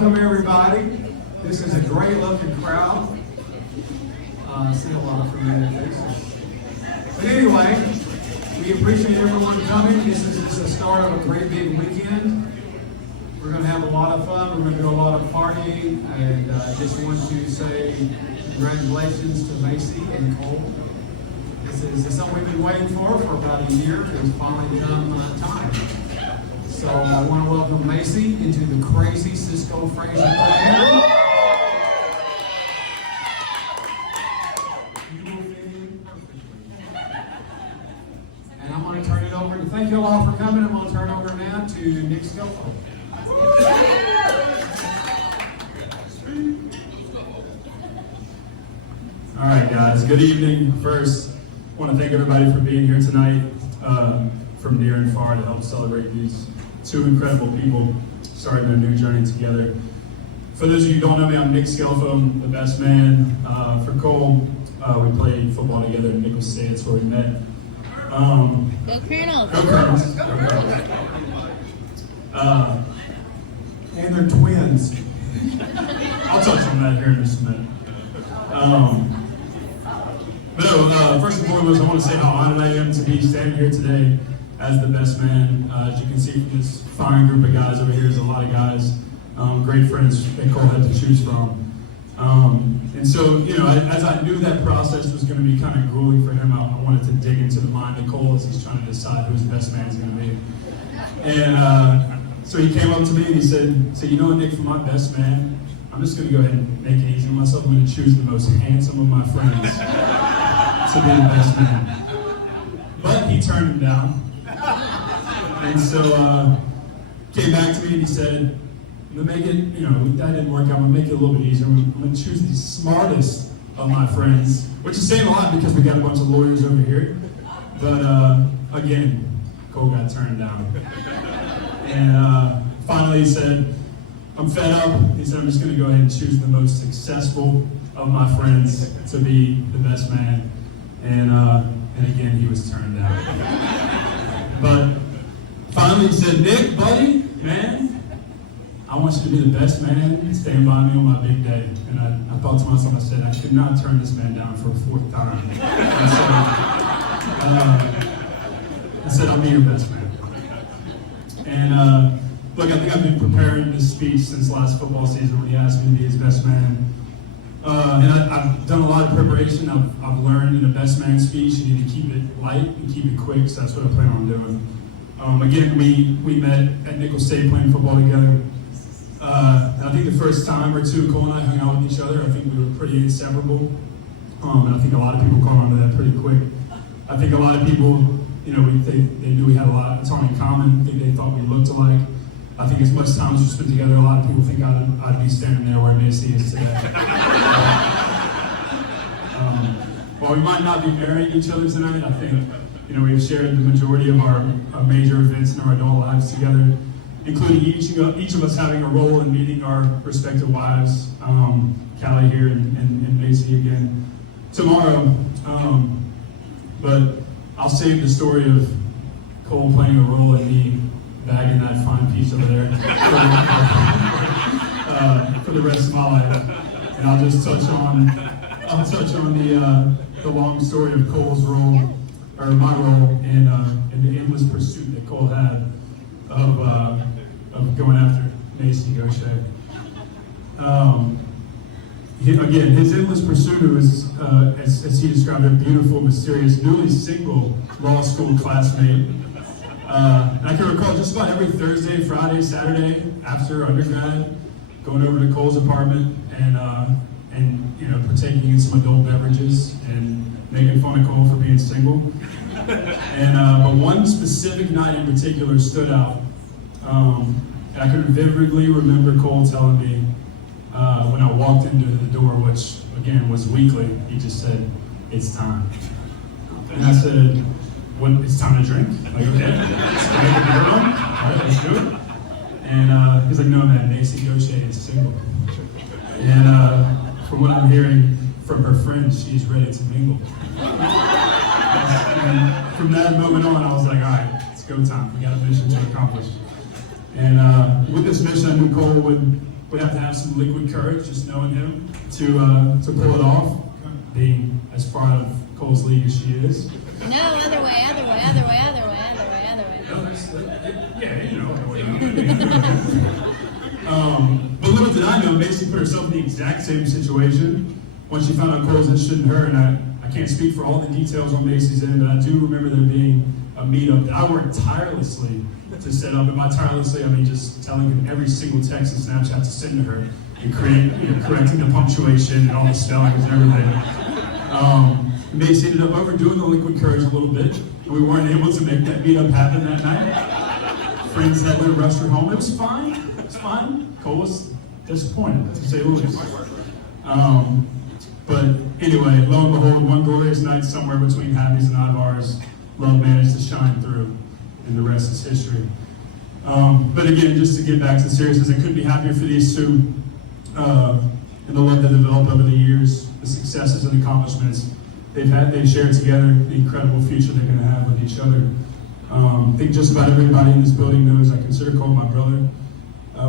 welcome everybody. This is a great looking crowd. I see a lot of familiar faces. But anyway, we appreciate everyone coming. This is just the start of a great big weekend. We're going to have a lot of fun. We're going to do a lot of partying. And I just want to say congratulations to Macy and Cole. This is something we've been waiting for about a year. It's finally come time. So I want to welcome Macy into the crazy Cisco Frazier clan. You will fit in perfectly. And I'm going to turn it over to, thank you all for coming. I'm going to turn it over now to Nick Skelfo. All right, guys, good evening. First, I want to thank everybody for being here tonight from near and far to help celebrate these two incredible people starting their new journey together. For those of you who don't know me, I'm Nick Skelfo, I'm the best man. For Cole, we played football together in Nichols State, that's where we met. Go Colonels! Go Colonels! Go Colonels! And they're twins. I'll touch on that here in just a minute. But no, first and foremost, I want to say how honored I am to be standing here today as the best man. As you can see from this fine group of guys over here, there's a lot of guys, great friends that Cole had to choose from. And so, you know, as I knew that process was going to be kind of grueling for him, I wanted to dig into the mind of Cole as he's trying to decide who his best man is going to be. And so he came up to me and he said, you know what, Nick, for my best man, I'm just going to go ahead and make it easy on myself. I'm going to choose the most handsome of my friends to be the best man. But he turned him down. And so came back to me and he said, I'm going to make it, you know, that didn't work out. I'm going to make it a little bit easier. I'm going to choose the smartest of my friends, which is saying a lot because we got a bunch of lawyers over here. But again, Cole got turned down. And finally he said, I'm fed up. He said, I'm just going to go ahead and choose the most successful of my friends to be the best man. And again, he was turned down. But finally he said, Nick, buddy, man, I want you to be the best man. Stand by me on my big day. And I thought to myself, I said, I could not turn this man down for a fourth time. And so I said, I'll be your best man. And look, I think I've been preparing this speech since last football season when he asked me to be his best man. And I've done a lot of preparation. I've learned in a best man speech, you need to keep it light and keep it quick, so that's what I plan on doing. Again, we met at Nichols State playing football together. And I think the first time or two, Cole and I hung out with each other, I think we were pretty inseparable. And I think a lot of people caught on to that pretty quick. I think a lot of people, you know, they knew we had a ton in common. I think they thought we looked alike. I think as much time as we spent together, a lot of people think I'd be standing there where Macy is today. While we might not be marrying each other tonight, I think, you know, we've shared the majority of our major events in our adult lives together, including each of us having a role in meeting our respective wives, Callie here and Macy again tomorrow. But I'll save the story of Cole playing a role in me bagging that fine piece over there for the rest of my life. And I'll just touch on the long story of Cole's role, or my role in the endless pursuit that Cole had of going after Macy Gaucher. Again, his endless pursuit was, as he described it, beautiful, mysterious, newly single law school classmate. And I can recall just about every Thursday, Friday, Saturday after undergrad, going over to Cole's apartment and you know, partaking in some adult beverages and making fun of Cole for being single. And but one specific night in particular stood out. And I can vividly remember Cole telling me when I walked into the door, which again was weekly, he just said, "It's time." And I said, it's time to drink? Like, okay, let's make a beer run. All right, let's do it. And he's like, no, man, Macy Gaucher is single. And from what I'm hearing from her friends, she's ready to mingle. And from that moment on, I was like, all right, it's go time. We got a mission to accomplish. And with this mission, I knew Cole would would have to have some liquid courage, just knowing him, to pull it off, being as part of Cole's league as she is. No, other way. No, yeah, you know. But little did I know, Macy put herself in the exact same situation when she found out Cole was interested in her, and I can't speak for all the details on Macy's end, but I do remember there being a meetup that I worked tirelessly to set up, and by tirelessly I mean just telling him every single text and Snapchat to send to her, and correcting the punctuation and all the spellings and everything. Macy ended up overdoing the liquid courage a little bit, and we weren't able to make that meetup happen that night. Friends had to rush her home. It was fine. Cole was disappointed, to say the least. But anyway, lo and behold, one glorious night somewhere between Happy's and Ivar's, love managed to shine through, and the rest is history. But again, just to get back to the seriousness, I couldn't be happier for these two, and the love that developed over the years, the successes and accomplishments they've shared together, the incredible future they're going to have with each other. I think just about everybody in this building knows I consider Cole my brother.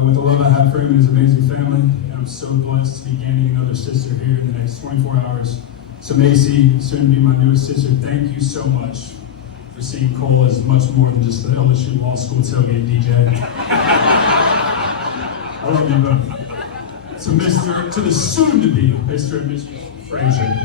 With the love I have for him and his amazing family, and I'm so blessed to be gaining another sister here in the next 24 hours. So Macy, soon to be my newest sister, thank you so much for seeing Cole as much more than just the LSU Law School tailgate DJ. I love you both. To the soon-to-be Mr. and Mrs. Frazier.